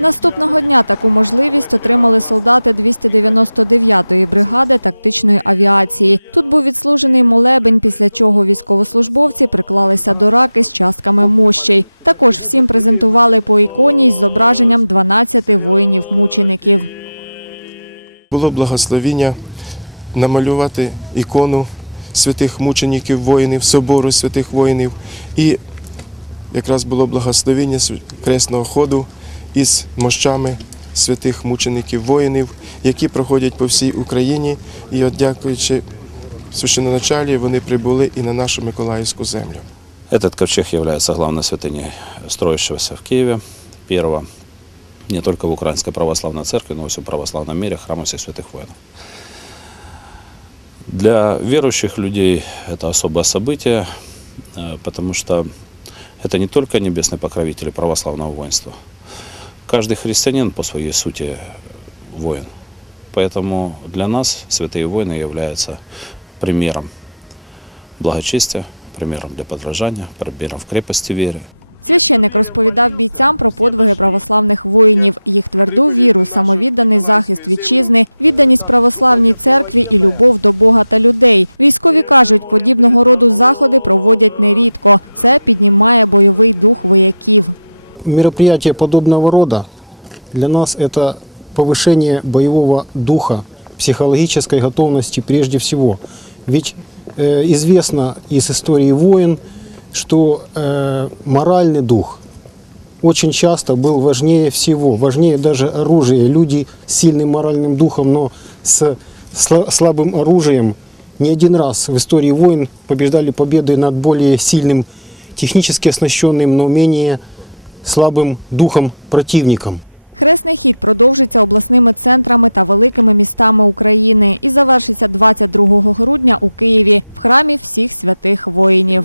Наступного дня таку можливість отримали солдати 299-ї бригади тактичної авіації. Тут був відслужений молебень, після чого військовослужбовці приклалися до раки з частками мощей. Також всім презентували по іконі з зображенням 12 воїнів-мучеників. Було благословіння намалювати ікону святих мучеників воїнів, собору святих воїнів. І якраз було благословіння кресного ходу із мощами святих мучеників воїнів, які проходять по всій Україні. І от дякуючи священоначалі, вони прибули і на нашу Миколаївську землю. Этот ковчег является главной святыней строящегося в Киеве, первого не только в Украинской Православной Церкви, но и во всем православном мире храма всех святых воинов. Для верующих людей это особое событие, э, потому что это не только небесный покровитель православного воинства. Каждый христианин по своей сути воин. Поэтому для нас святые воины являются примером благочестия, примером для подражания, примером в крепости веры. Священник розповідав бійцям про подвиги православних воїнів, їх тверду віру, самовідданий захист вітчизни, відданість православній церкві і любов до Бога та людей. Військові кажуть, подібного роду заходи проводять нерідко. Це піднімає бойовий дух вояків. Мероприятие подобного рода для нас это повышение боевого духа, психологической готовности прежде всего. Ведь э, известно из истории войн, что э, моральный дух очень часто был важнее всего, важнее даже оружия. Люди с сильным моральным духом, но с сла- слабым оружием не один раз в истории войн побеждали победы над более сильным, технически оснащенным, но менее слабым духом противникам. Хресний хід продовжиться обласними центрами та великими містами України і завершиться 22 грудня у Києві в храмі всіх святих воїнів.